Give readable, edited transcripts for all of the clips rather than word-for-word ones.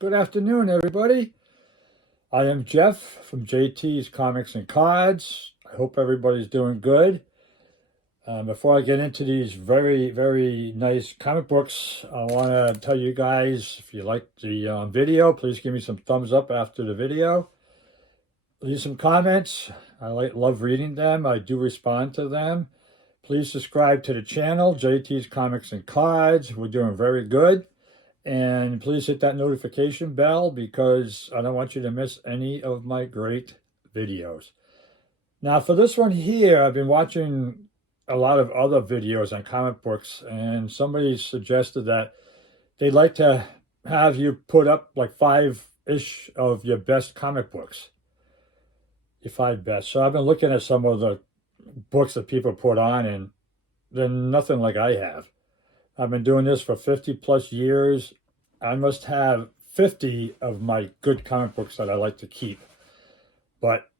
Good afternoon, everybody. I am Jeff from JT's Comics and Cards. I hope everybody's doing good. Before I get into these very, very nice comic books, I want to tell you guys, if you like the video, please give me some thumbs up after the video. Leave some comments. I love reading them. I do respond to them. Please subscribe to the channel, JT's Comics and Cards. We're doing very good. And please hit that notification bell because I don't want you to miss any of my great videos. Now for this one here, I've been watching a lot of other videos on comic books, and somebody suggested that they'd like to have you put up like 5-ish of your best comic books. Your 5 best. So I've been looking at some of the books that people put on, and they're nothing like I have. I've been doing this for 50 plus years. I must have 50 of my good comic books that I like to keep. But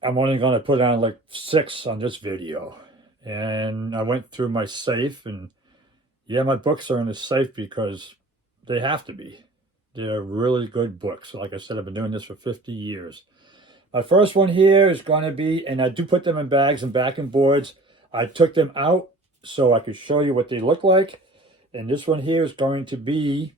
I'm only going to put on like 6 on this video. And I went through my safe, and yeah, my books are in the safe because they have to be. They're really good books. Like I said, I've been doing this for 50 years. My first one here is going to be, and I do put them in bags and backing boards. I took them out so I could show you what they look like. And this one here is going to be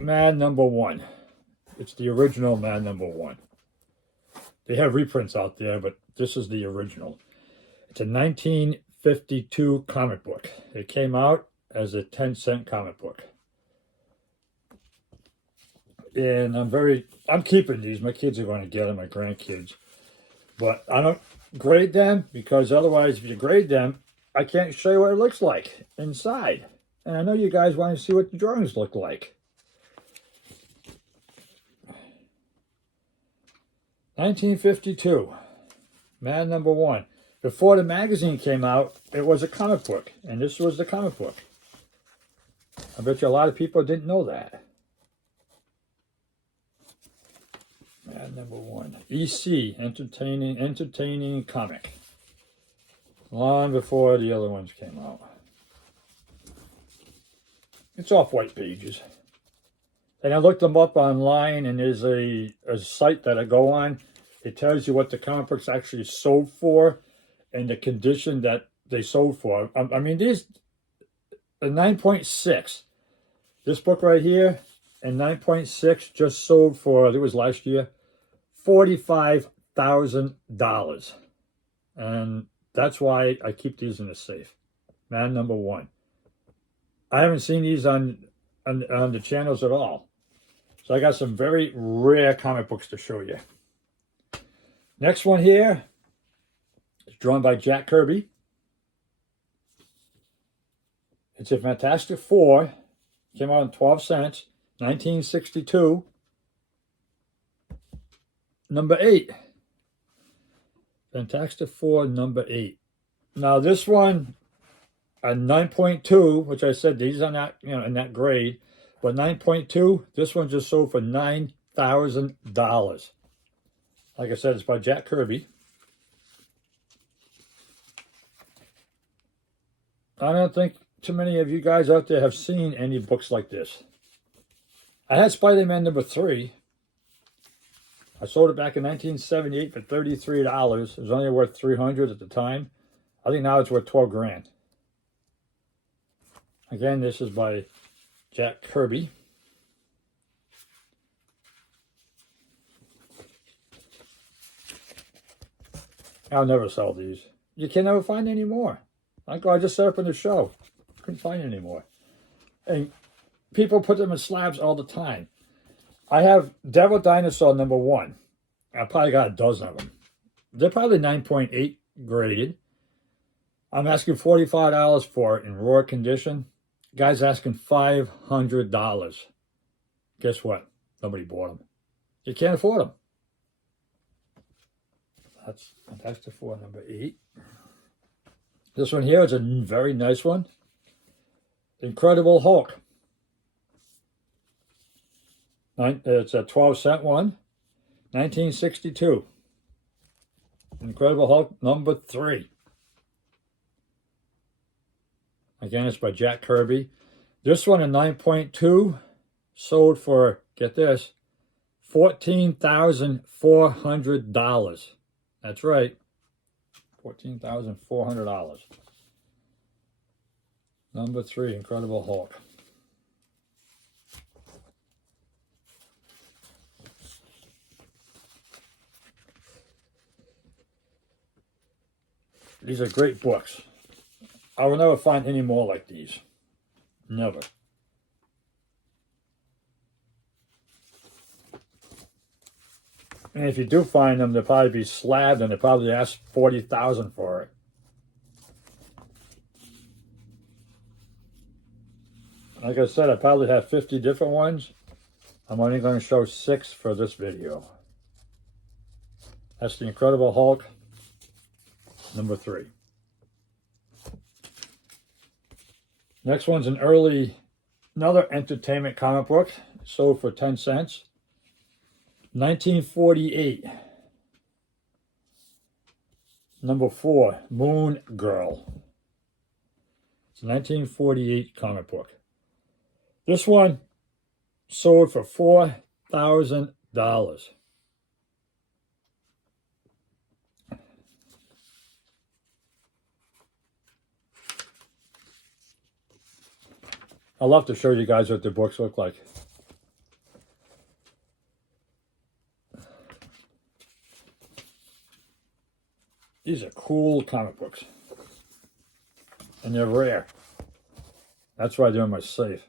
Mad Number 1. It's the original Mad Number 1. They have reprints out there, but this is the original. It's a 1952 comic book. It came out as a 10-cent comic book. And I'm keeping these. My kids are going to get them, my grandkids. But I don't grade them because otherwise, if you grade them, I can't show you what it looks like inside. And I know you guys want to see what the drawings look like. 1952, Mad Number 1. Before the magazine came out, it was a comic book. And this was the comic book. I bet you a lot of people didn't know that. Mad Number 1. EC, entertaining comic. Long before the other ones came out. It's off white pages. And I looked them up online, and there's a site that I go on. It tells you what the comic books actually sold for and the condition that they sold for. I mean, these a 9.6. This book right here and 9.6 just sold for, I think it was last year, $45,000. And that's why I keep these in the safe. Mad Number 1. I haven't seen these on the channels at all. So I got some very rare comic books to show you. Next one here is drawn by Jack Kirby. It's a Fantastic Four. Came out in 12 cents. 1962. Number 8. Fantastic Four, number 8. Now this one, a 9.2, which I said these are not, in that grade, but 9.2, this one just sold for $9,000. Like I said, it's by Jack Kirby. I don't think too many of you guys out there have seen any books like this. I had Spider-Man number 3. I sold it back in 1978 for $33. It was only worth $300 at the time. I think now it's worth $12 grand. Again, this is by Jack Kirby. I'll never sell these. You can never find any more. I just set up in the show. Couldn't find any more. And people put them in slabs all the time. I have Devil Dinosaur number 1. I probably got a dozen of them. They're probably 9.8 graded. I'm asking $45 for it in raw condition. Guy's asking $500. Guess what? Nobody bought them. You can't afford them. That's Fantastic Four number 8. This one here is a very nice one. Incredible Hulk. It's a 12-cent one. 1962. Incredible Hulk number 3. Again, it's by Jack Kirby. This one in 9.2 sold for, get this, $14,400. That's right, $14,400. Number 3, Incredible Hulk. These are great books. I will never find any more like these. Never. And if you do find them, they'll probably be slabbed and they'll probably ask $40,000 for it. Like I said, I probably have 50 different ones. I'm only going to show 6 for this video. That's the Incredible Hulk, number 3. Next one's another entertainment comic book, sold for 10 cents. 1948. Number 4, Moon Girl. It's a 1948 comic book. This one sold for $4,000. I'd love to show you guys what the books look like. These are cool comic books. And they're rare. That's why they're in my safe.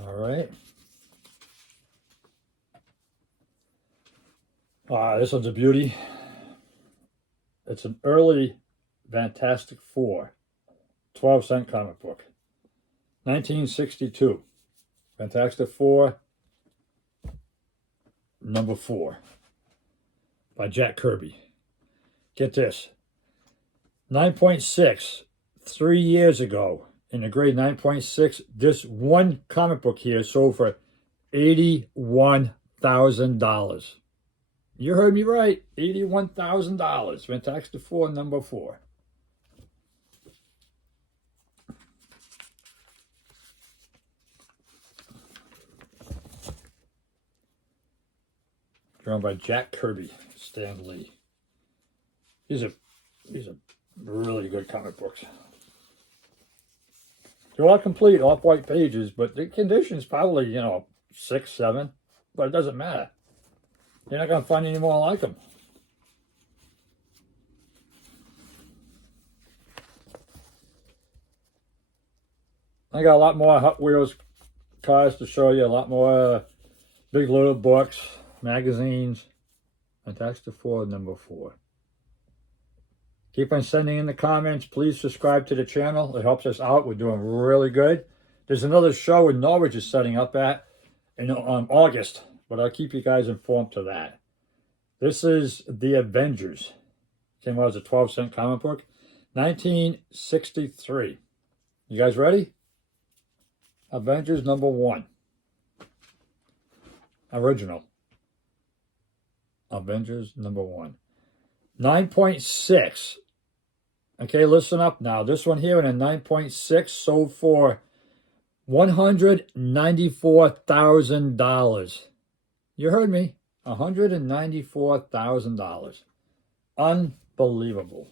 All right. This one's a beauty. It's an early Fantastic Four 12-cent comic book. 1962. Fantastic Four, number 4, by Jack Kirby. Get this. 9.6, 3 years ago, in the grade 9.6, this one comic book here sold for $81,000. You heard me right, $81,000. Fantastic Four, number 4. Drawn by Jack Kirby, Stan Lee. These are really good comic books. They're all complete, off-white pages, but the condition's probably, 6, 7, but it doesn't matter. You're not going to find any more like them. I got a lot more Hot Wheels cars to show you, a lot more Big Little books, magazines. Fantastic Four, number 4. Keep on sending in the comments. Please subscribe to the channel. It helps us out. We're doing really good. There's another show in Norwich is setting up at in August, but I'll keep you guys informed to that. This is The Avengers. Came out as a 12-cent comic book. 1963. You guys ready? Avengers number 1. Original. Avengers number 1. 9.6. Okay, listen up now. This one here in a 9.6 sold for $194,000. You heard me. $194,000. Unbelievable.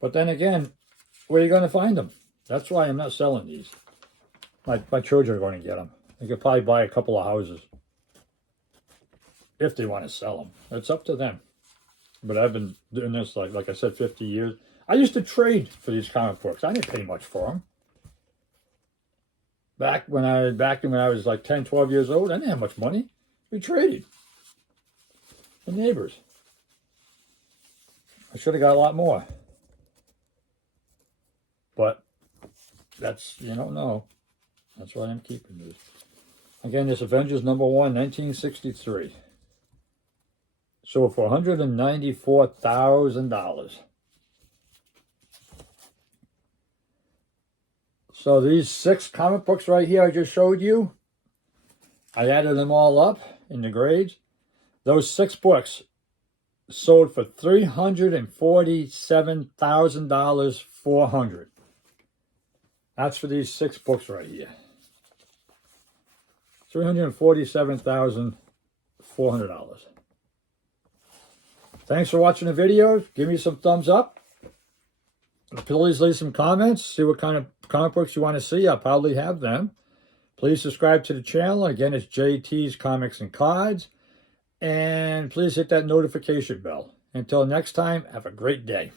But then again, where are you going to find them? That's why I'm not selling these. My children are going to get them. They could probably buy a couple of houses if they want to sell them. It's up to them. But I've been doing this, like I said, 50 years. I used to trade for these comic books. I didn't pay much for them. Back when I was like 10, 12 years old, I didn't have much money. We traded. The neighbors. I should have got a lot more. But that's, you don't know. That's why I'm keeping these. Again, this Avengers number 1, 1963. Sold for $194,000. So these 6 comic books right here I just showed you, I added them all up. in the grades. Those 6 books sold for $347,000, 400. That's for these 6 books right here. $347,400. Thanks for watching the video. Give me some thumbs up. Please leave some comments. See what kind of comic books you want to see. I'll probably have them. Please subscribe to the channel. Again, it's JT's Comics and Cards. And please hit that notification bell. Until next time, have a great day.